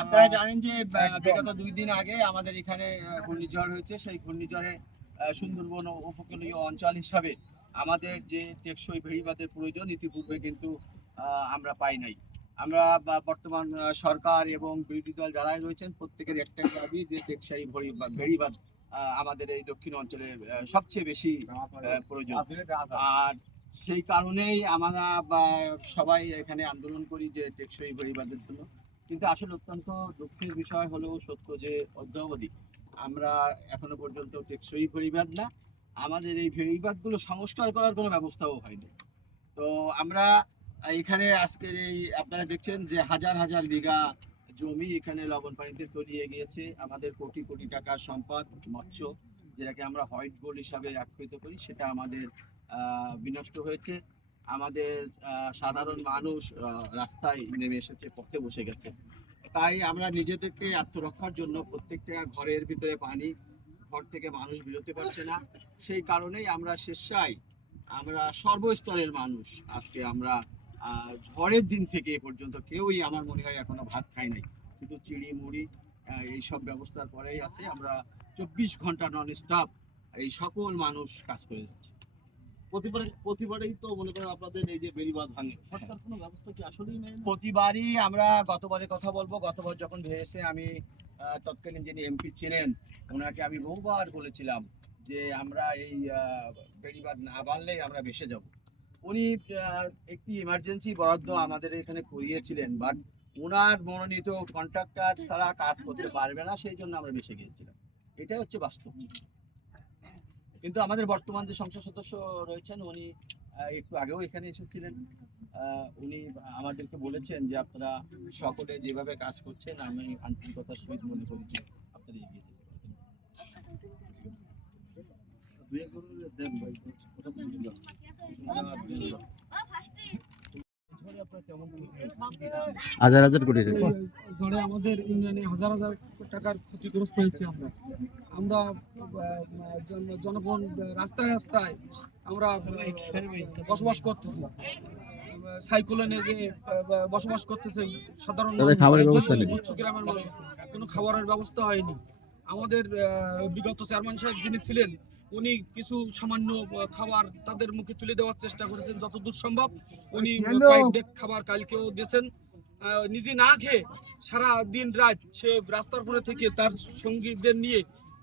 আপনারা জানেন যে বিগত দুই দিন আগে আমাদের এখানে ঘূর্ণিঝড় হয়েছে। সেই ঘূর্ণিঝড়ে সুন্দরবন উপকূলীয় অঞ্চল হিসাবে আমাদের যে টেকসই ভেড়িবাদের প্রয়োজন, ইতিপূর্বে কিন্তু আমরা পাই নাই। আমরা বর্তমান সরকার এবং বিরোধী দল যারাই রয়েছেন, প্রত্যেকের একটাই দাবি যে টেকসই ভেড়িবাদ আমাদের এই দক্ষিণ অঞ্চলে সবচেয়ে বেশি প্রয়োজন। আর সেই কারণেই আমরা সবাই এখানে আন্দোলন করি যে টেকসই ভেড়িবাদের জন্য। কিন্তু আসলে অত্যন্ত দুঃখের বিষয় হলো সত্য যে, অদ্যাবধি আমরা এখনও পর্যন্ত টেকসই ভেড়িবাদ না। আমাদের এই ভেড়িবাদগুলো সংস্কার করার কোনো ব্যবস্থাও হয়নি। তো আমরা এখানে আজকের এই, আপনারা দেখছেন যে হাজার হাজার বিঘা জমি এখানে লবণ পানিতে তলিয়ে গিয়েছে। আমাদের কোটি কোটি টাকার সম্পদ, মৎস্য, যেটাকে আমরা হোয়াইট গোল্ড হিসাবে আখ্যায়িত করি, সেটা আমাদের বিনষ্ট হয়েছে। আমাদের সাধারণ মানুষ রাস্তায় নেমে এসেছে পথে বসে গেছে। তাই আমরা নিজেদেরকে আত্মরক্ষার জন্য প্রত্যেকটা ঘরের ভিতরে পানি ঘর থেকে মানুষ বেরোতে পারছে না। সেই কারণেই আমরা স্বেচ্ছায় আমরা সর্বস্তরের মানুষ। আজকে আমরা ঝড়ের দিন থেকে এ পর্যন্ত কেউই আমার মনে হয় এখনও ভাত খায় নাই। শুধু চিড়ি মুড়ি আহ, এই সব ব্যবস্থার পরেই আছে। আমরা চব্বিশ ঘণ্টা নন স্টপ এই সকল মানুষ কাজ করে যাচ্ছে। প্রতিবারেই তো মনে আপনাদের প্রতিবারই আমরা গতবারে কথা বলব। গতবার যখন ভেসে আমি তৎকালীন যিনি এমপি ছিলেন ওনাকে আমি বহুবার বলেছিলাম যে আমরা এই আহ, বেড়িবাঁধ না বানলেই আমরা ভেসে যাব। উনি একটি ইমার্জেন্সি বরাদ্দ আমাদের এখানে করিয়েছিলেন বাট ওনার মনোনীত কন্ট্রাক্টর ছাড়া কাজ করতে পারবে না সেই জন্য আমরা ভেসে গিয়েছিলাম। এটাই হচ্ছে বাস্তব। কিন্তু আমাদের বর্তমান যে সংসদ সদস্য রয়েছেন উনি একটু আগেও এখানে এসেছিলেন। উনি আমাদেরকে বলেছেন যে আপনারা সকলে যেভাবে কাজ করছেন আমি আন্তরিকতার সহিত মনে করি যে আপনারা এগিয়ে যেতে হাজার হাজার কোটি টাকা। ঝড়ে আমাদের ইউনিয়নে হাজার হাজার টাকার ক্ষতিগ্রস্ত হয়েছে আমরা। আমরা জনগণ রাস্তায় রাস্তায় আমরা বসবাস করতেছি। সাইক্লোনে যে বসবাস করতেছে সাধারণ খাবারের ব্যবস্থা নেই। গ্রামের মানুষ কোনো খাবারের ব্যবস্থা হয়নি। আমাদের বিগত চেয়ারম্যান সাহেব যিনি ছিলেন উনি কিছু সামান্য খাবার তাদের মুখে তুলে দেওয়ার চেষ্টা করেছেন যতদূর সম্ভব। উনি কয়েক খাবার কালকেও দিয়েছেন। নিজে না খেয়ে সারা দিন রাত সে রাস্তার উপরে থেকে তার সঙ্গীদের নিয়ে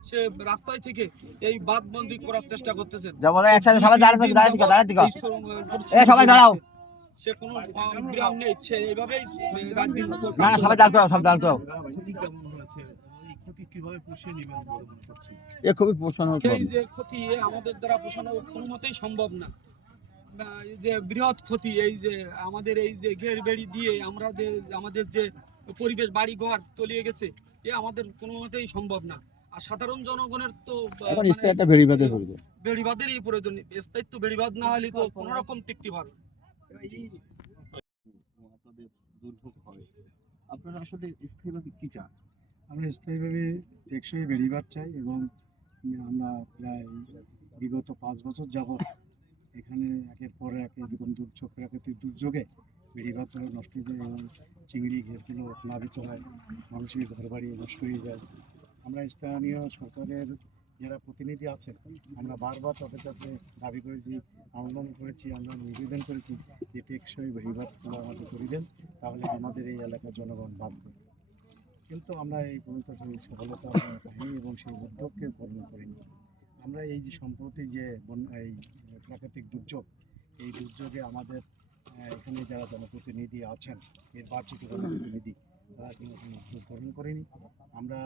সে রাস্তায় থেকে এই বাদ বন্দি করার চেষ্টা করতেছেন। একসাথে সবাই দাঁড়াও। সে কোনো বিরাম নেই সে এইভাবেই রাত দিন না সবাই দাঁড় করো সব দাঁড় করো ক্ষতি এই ক্ষতি কীভাবে পুষিয়ে নেবেন বলে মনে করছেন? এ খুবই পোষণ এই যে ক্ষতি আমাদের দ্বারা পোষানো কোনো মতেই সম্ভব না। এই যে বৃহৎ ক্ষতি এই যে আমাদের এই যে ঘের বেড়ি দিয়ে আমরা যে আমাদের যে পরিবেশ বাড়ি ঘর তলিয়ে গেছে এ আমাদের কোনো মতেই সম্ভব না। আর সাধারণ জনগণের তো এখন মানে বেড়িবাদের করবে বেড়িবাদেরই প্রয়োজন। স্থায়িত্ব বেড়িবাদ না হলে তো কোনো রকম টিকতে পারবে আপনাদের দুর্ভোগ হয়। আপনারা আসলে স্থায়ীভাবে কি চান? আমরা স্থায়ীভাবে টেকসই বেড়িবাদ চাই এবং আমরা প্রায় বিগত পাঁচ বছর যাবৎ এখানে একের পর এক এরকম দুর্যোগ, প্রাকৃতিক দুর্যোগে বেড়িবাদগুলো নষ্ট হয়ে যায় এবং চিংড়ি ঘেরগুলো প্লাবিত হয়। মানুষের ঘরবাড়ি নষ্ট হয়ে যায়। আমরা স্থানীয় সরকারের যারা প্রতিনিধি আছেন, আমরা বারবার তাদের কাছে দাবি করেছি আন্দোলন করেছি, আমরা নিবেদন করেছি যে টেকসই বেড়িবাদগুলো আমাদের করে দেন, তাহলে আমাদের এই এলাকার জনগণ বাঁচবে। কিন্তু আমরা এই পর্যন্ত সফলতা পাইনি এবং সেই উদ্যোগকে পূর্ণ করিনি। আমরা এই যে সম্প্রতি যে এই প্রাকৃতিক দুর্যোগ, এই দুর্যোগে আমাদের এখানে যারা জনপ্রতিনিধি আছেন, এর বার্ষিক জনপ্রতিনিধি, তারা কিন্তু কোনো উদ্যোগ গ্রহণ করেনি। আমরা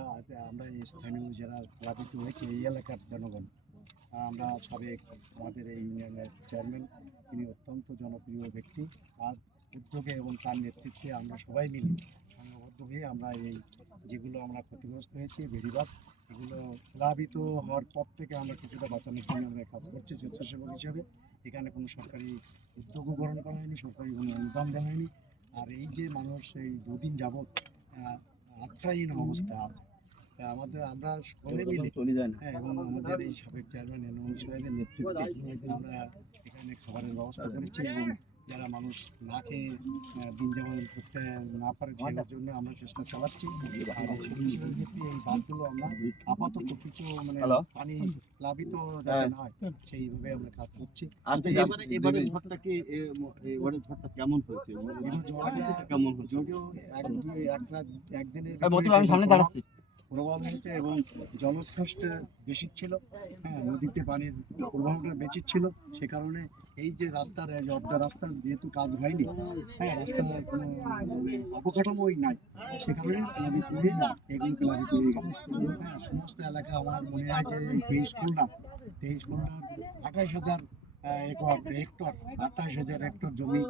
আমরা এই স্থানীয় যারা প্লাবিত হয়েছে, এই এলাকার জনগণ আমরা সাবেক আমাদের এই ইউনিয়নের চেয়ারম্যান, তিনি অত্যন্ত জনপ্রিয় ব্যক্তি। আর উদ্যোগে এবং তার নেতৃত্বে আমরা সবাই মিলে হয়ে আমরা এই যেগুলো আমরা ক্ষতিগ্রস্ত হয়েছি বেড়িবাদ এগুলো প্লাবিত হওয়ার পর থেকে আমরা কিছুটা বাঁচানোর জন্য আমরা কাজ করছি স্বেচ্ছাসেবক হিসাবে। এখানে কোনো সরকারি উদ্যোগও গ্রহণ করা হয়নি সরকারি কোনো অনুদান দেওয়া হয়নি। আর এই যে মানুষ এই দুদিন যাবৎ আচ্ছাহীন অবস্থা আছে আমাদের আমরা সকলে মিলে চলে যায় না। হ্যাঁ এবং আমাদের এই সাবেক চেয়ারম্যান এনমল সাহেবের নেতৃত্বে আমরা এখানে খাবারের ব্যবস্থা করেছি এবং যারা মানুষ না খেয়ে দিন যাপন করতে না পারে সেই জন্য আমরা চেষ্টা চালাচ্ছি। আর সেই ভিত্তি এই বাঁধগুলো আমরা আপাতত কিছু মানে পানি প্লাবিত যাতে না হয় সেইভাবে আমরা কাজ করছি। এবারে ঝড়টা কি এবারে ঝড়টা কেমন হয়েছে? এবার ঝড়টা কেমন যদিও এক দুই এক রাত একদিনের আমি সামনে দাঁড়াচ্ছি। প্রভাব হয়েছে এবং জলস্রোতটা বেশি ছিল। হ্যাঁ নদীতে পানির প্রবাহটা বেশি ছিল। সে কারণে এই যে রাস্তার অর্ধা রাস্তার যেহেতু কাজ হয়নি হ্যাঁ রাস্তার কোনো অবকাঠামোই নাই। সে কারণে প্লাবিত হয়ে এগুলো প্লাবিত হয়ে হ্যাঁ সমস্ত এলাকা আমার মনে হয় যে তেইশ খুলনা তেইশ খুলনার আঠাশ হাজার একর, হেক্টর, আঠাশ হাজার হেক্টর জমি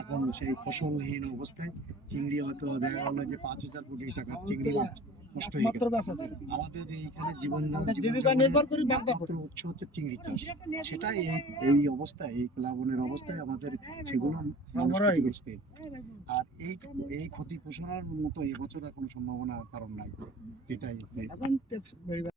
এখন সেই ফসলহীন অবস্থায়। চিংড়ি হয়তো দেখা গেলো যে পাঁচ হাজার কোটি টাকার চিংড়ি মাছ। নষ্ট হয়ে গেছে আমাদের এইখানে জীবন জীবিকা নির্ভর করি উৎস হচ্ছে চিংড়ি চাষ। সেটাই এই এই অবস্থায় এই প্লাবনের অবস্থায় আমাদের সেগুলো নষ্ট হয়ে গেছে আর এই এই ক্ষতি পোষণের মতো এবছর আর কোনো সম্ভাবনা কারণ নাই। এটাই